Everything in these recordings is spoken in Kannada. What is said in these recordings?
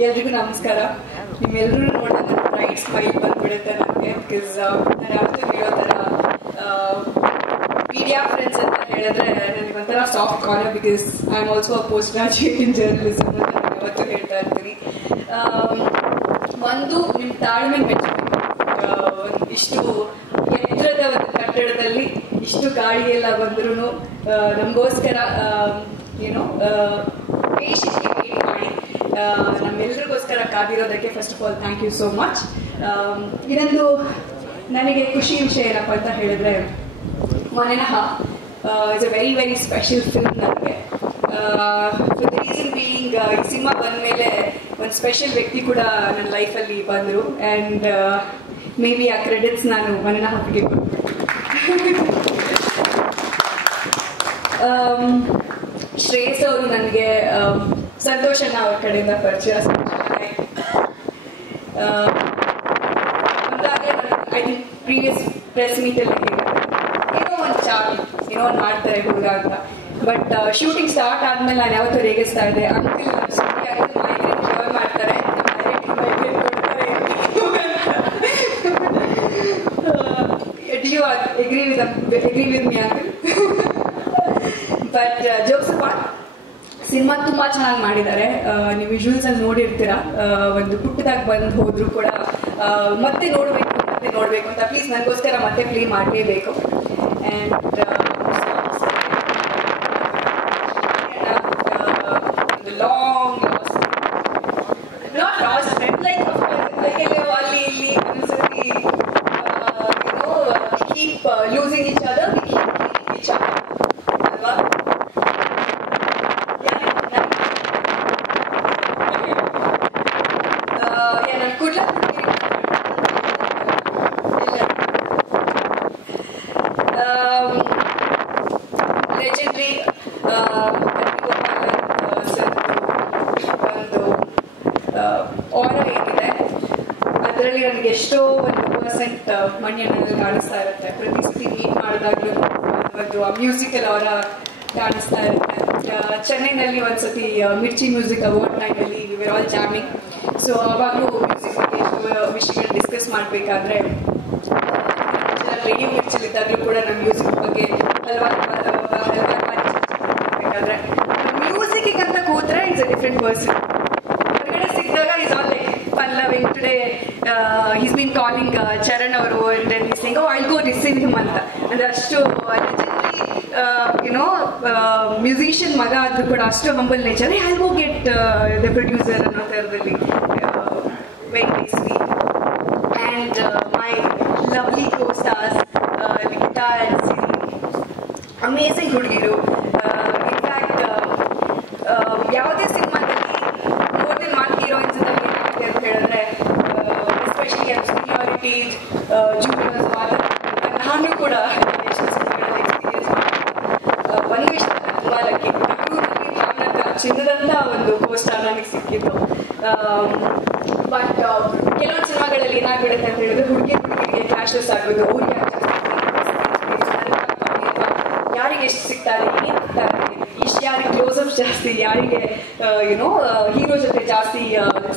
ಎಲ್ರಿಗೂ ನಮಸ್ಕಾರ. ನಿಮ್ಮೆಲ್ಲರೂ ನೋಡಿದ್ರೆ ಬ್ರೈಟ್ ಸ್ಮೈಲ್ ಬಂದ್ಬಿಡುತ್ತೆ ನನಗೆ. ಬಿಕಾಸ್ ನಾನು ಯಾವತ್ತೂ ಹೇಳೋ ಥರ ಮೀಡಿಯಾ ಫ್ರೆಂಡ್ಸ್ ಅಂತ ಹೇಳಿದ್ರೆ ನನಗೆ ಒಂಥರ soft corner. Because I am also a post graduate in journalism ಅಂತ ನಾನು ಯಾವತ್ತೂ ಹೇಳ್ತಾ ಇರ್ತೀನಿ. ಒಂದು ನಿಮ್ಮ ತಾಳ್ಮೆ ಮೆಚ್ಚಬೇಕು. ಇಷ್ಟು ಎತ್ತರದ ಒಂದು ಕಟ್ಟಡದಲ್ಲಿ ಇಷ್ಟು ಗಾಳಿ ಎಲ್ಲ ಬಂದ್ರೂ ನಮಗೋಸ್ಕರ ಏನೋ ಪೇಷನ್ಸ್ಗೆ ವೇಟ್ ಮಾಡಿ ನಮ್ಮೆಲ್ಲರಿಗೋಸ್ಕರ ಕಾದಿರೋದಕ್ಕೆ first of all thank you so much. ಇದೊಂದು ನನಗೆ ಖುಷಿ ವಿಷಯ ಏನಪ್ಪ ಅಂತ ಹೇಳಿದ್ರೆ, ಮನೆನಹ it's a very very special film ನನಗೆ. ಫಾರ್ ದ ರೀಸನ್ ಬೀಯಿಂಗ್ ಈ ಸಿನಿಮಾ ಬಂದ ಮೇಲೆ ಒಂದು ಸ್ಪೆಷಲ್ ವ್ಯಕ್ತಿ ಕೂಡ ನನ್ನ ಲೈಫಲ್ಲಿ ಬಂದರು. ಆ್ಯಂಡ್ ಮೇ ಬಿ ಆ ಕ್ರೆಡಿಟ್ಸ್ ನಾನು ಮನೆನಹಗೆ ಶ್ರೇಯಸ್ ಅವರು ನನಗೆ ಸಂತೋಷನ ಅವ್ರ ಕಡೆಯಿಂದ ಪರಿಚಯ. ಐ ಥಿಂಕ್ ಪ್ರೀವಿಯಸ್ ಪ್ರೆಸ್ ಮೀಟಲ್ಲಿ ಏನೋ ಒಂದು ಚಾರ್ಮ್ ಏನೋ ಒಂದು ಮಾಡ್ತಾರೆ ಹುಡುಗ ಅಂತ. ಬಟ್ ಶೂಟಿಂಗ್ ಸ್ಟಾರ್ಟ್ ಆದ್ಮೇಲೆ ನಾನು ಯಾವತ್ತೂ ರೇಗಿಸ್ತಾ ಇದ್ದೆ, ಅಂಕಲ್ ಸುದ್ದಿ ಅಂಕಲ್ ಮೈಗ್ರೇನ್ ಕ್ಯೂರ್ ಮಾಡ್ತಾರೆ, ಮೈಗ್ರೇನ್ ಕೊಡ್ತಾರೆ. Do you agree with me uncle? But jokes apart, cinema ತುಂಬಾ ಚೆನ್ನಾಗಿ ಮಾಡಿದ್ದಾರೆ. ನೀವು ವಿಜುವಲ್ಸ್ ಅಲ್ಲಿ ನೋಡಿರ್ತೀರಾ. ಒಂದು ಪುಟ್ಟದಾಗಿ ಬಂದು ಹೋದ್ರು ಕೂಡ ಮತ್ತೆ ನೋಡ್ಬೇಕು ಅಂತ ಪ್ಲೀಸ್ ನನಗೋಸ್ಕರ ಮತ್ತೆ ಪ್ಲೇ ಮಾಡಲೇಬೇಕು. ಆ್ಯಂಡ್ ಒಂದು ಲಾಂಗ್ ಲಾಸ್ ಲೈಕ್ ಅಲ್ಲಿ ಇಲ್ಲಿ ಒಂದ್ಸತಿ keep losing each other, we keep each other ಅಲ್ವಾ? ಲೆಜೆಂಡ್ರಿ ಒಂದು ಆರ ಏನಿದೆ ಅದರಲ್ಲಿ ನನಗೆ ಎಷ್ಟೋ 1% ಮಣ್ಣಿನಲ್ಲಿ ಕಾಣಿಸ್ತಾ ಇರುತ್ತೆ. ಪ್ರತಿ ಸತಿ ಮೀಟ್ ಮಾಡಿದಾಗ್ಲೂ ಒಂದು ಮ್ಯೂಸಿಕಲ್ ಅವರ ಕಾಣಿಸ್ತಾ ಇರುತ್ತೆ. ಚೆನ್ನೈನಲ್ಲಿ ಒಂದ್ಸತಿ ಮಿರ್ಚಿ ಮ್ಯೂಸಿಕ್ ಅವಾರ್ಡ್ ಟೈಮಲ್ಲಿ we were all jamming. So ಅವಾಗಲೂ ಮ್ಯೂಸಿಕ್ ಬಗ್ಗೆ ಎಷ್ಟೋ ವಿಷಯಗಳು ಡಿಸ್ಕಸ್ ಮಾಡಬೇಕಾದ್ರೆ ರೇಡಿಯೋ ಮಿರ್ಚಲ್ಲಿದ್ದಾಗಲೂ ಕೂಡ ನಮ್ಮ ಮ್ಯೂಸಿಕ್ ಬಗ್ಗೆ ಹಲವಾರು ಬೇಕಾದ್ರೆ ಮ್ಯೂಸಿಕ್ ಅಂತ ಕೂತ್ರೆ ಇಟ್ಸ್ ಅ ಡಿಫ್ರೆಂಟ್ ಪರ್ಸನ್. ಹೊರಗಡೆ ಸಿಕ್ಕಿದಾಗ is all like fun loving. Today he's been calling Charan ಅವರು and sing I'll go receive him ಅಂತ. ಅಂದ್ರೆ ಅಷ್ಟು ಲೆಜೆಂಡ್ರಿ ಯುನೋ ಮ್ಯೂಸಿಷಿಯನ್ ಮಗ ಆದ್ರೂ ಕೂಡ ಅಷ್ಟು humble nature. I'll go get the producer ಅನ್ನೋ ಥರದಲ್ಲಿ very nicely. And my lovely co stars Likhitha and Siri, amazing ಹುಡುಗಿರು. ಇನ್ಫ್ಯಾಕ್ಟ್ ಯಾವುದೇ ಸಿನಿಮಾದಲ್ಲಿ ಮೋರ್ ದೆನ್ ಒನ್ ಹೀರೋಯಿನ್ಸ್ ಏನಾಗುತ್ತೆ ಅಂತ ಹೇಳಿದ್ರೆ, ಎಸ್ಪೆಷಲಿ ಸೀನಿಯಾರಿಟಿ ಜೂನಿಯರ್ಸ್ ನಾನು ಕೂಡ ಎಷ್ಟು ಸಿನಿಮಾಗಳಲ್ಲಿ ಎಕ್ಸ್ಪೀರಿಯನ್ಸ್ ಮಾಡಿ ಒಂದು ವಿಷಯದಲ್ಲಿ ತುಂಬ ಲಕ್ಕಿ. ಬೆಂಗಳೂರಲ್ಲಿ ಭಾವನಕ ಚಿನ್ನದಂತ ಒಂದು ಕೋಸ್ಟಾರ್ ನನಗೆ ಸಿಕ್ಕಿದ್ದು. ಬಟ್ ಕೆಲವೊಂದು ಸಿನಿಮಾಗಳಲ್ಲಿ ಏನಾಗ್ಬಿಡುತ್ತೆ ಅಂತ ಹೇಳಿದ್ರೆ ಹುಡುಗಿರಿಗೆ ಕ್ಲಾಶಸ್ ಆಗೋದು, ಅವ್ರಿಗೆ ಯಾರಿಗೆ ಎಷ್ಟು ಸಿಗ್ತಾರೆ, ಏನ್ ಸಿಗ್ತಾರೆ, ಯಾರಿಗೆ ಕ್ಲೋಸ್ ಅಪ್ ಜಾಸ್ತಿ, ಯಾರಿಗೆ ಯುನೋ ಹೀರೋ ಜೊತೆ ಜಾಸ್ತಿ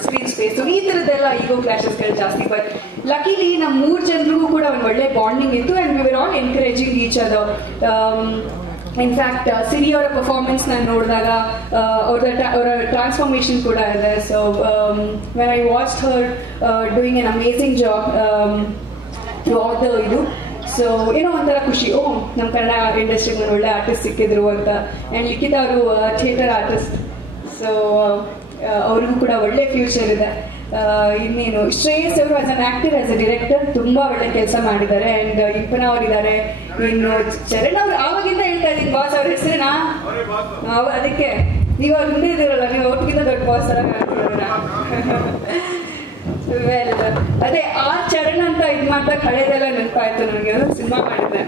ಸ್ಕ್ರೀನ್ ಸ್ಪೇಸ್, ಈ ಥರದ್ದೆಲ್ಲ ಈಗೋ ಕ್ಲಾಶಸ್ಗಳು ಜಾಸ್ತಿ. ಬಟ್ ಲಕಿಲಿ ನಮ್ಮ 3 ಜನರಿಗೂ ಕೂಡ ಒಂದು ಒಳ್ಳೆ ಬಾಂಡಿಂಗ್ ಇತ್ತು. And we were all encouraging each other. In fact Siri ಅವರ ಪರ್ಫಾರ್ಮೆನ್ಸ್ ನಾನು ನೋಡಿದಾಗ ಅವರ ಟ್ರಾನ್ಸ್ಫಾರ್ಮೇಶನ್ ಕೂಡ ಇದೆ. So when I watched her doing an amazing job throughout the ಇದು. ಸೊ ಏನೋ ಒಂಥರ ಖುಷಿ, ನಮ್ಮ ಕನ್ನಡ ಇಂಡಸ್ಟ್ರಿಗೆ ಒಂದು ಒಳ್ಳೆ ಆರ್ಟಿಸ್ಟ್ ಸಿಕ್ಕಿದ್ರು ಅಂತ. ಆ್ಯಂಡ್ ಲಿಖಿತಾ ಅವರು ಥಿಯೇಟರ್ ಆರ್ಟಿಸ್ಟ್, ಸೊ ಅವ್ರಿಗೂ ಕೂಡ ಒಳ್ಳೆ ಫ್ಯೂಚರ್ ಇದೆ. ಇನ್ನೇನು ಶ್ರೇಯಸ್ ಅವರು as an actor, as a director ತುಂಬ ಒಳ್ಳೆ ಕೆಲಸ ಮಾಡಿದ್ದಾರೆ. ಆ್ಯಂಡ್ ಇಂಪನ ಅವರಿದ್ದಾರೆ. ಇನ್ನು ಚರಣ್ ಅವರು ಆವಾಗಿಂದ ಹೇಳ್ತಾ ಇದ್ದೀನಿ ಬಾಸ್ ಅವ್ರ ಹೆಸರೇನಾ, ಅದಕ್ಕೆ ನೀವು ಅವ್ರ ಮುಂದೆ ಇದ್ದೀರಲ್ಲ, ನೀವು ಅವ್ರಿಗಿಂತ ದೊಡ್ಡ ಬಾಸ್ ಎಲ್ಲ ಕಾಣ್ತಿದ್ದೀರ. ವೆಲ್ ಅದೇ ಆ ಚರಣ್ ಅಂತ ಇದು ಮಾಡ್ದಾಗ ಹಳೇದೆಲ್ಲ ನೆನಪಾಯ್ತು ನನಗೆ. ಸಿನಿಮಾ ಮಾಡಿದ್ದೆ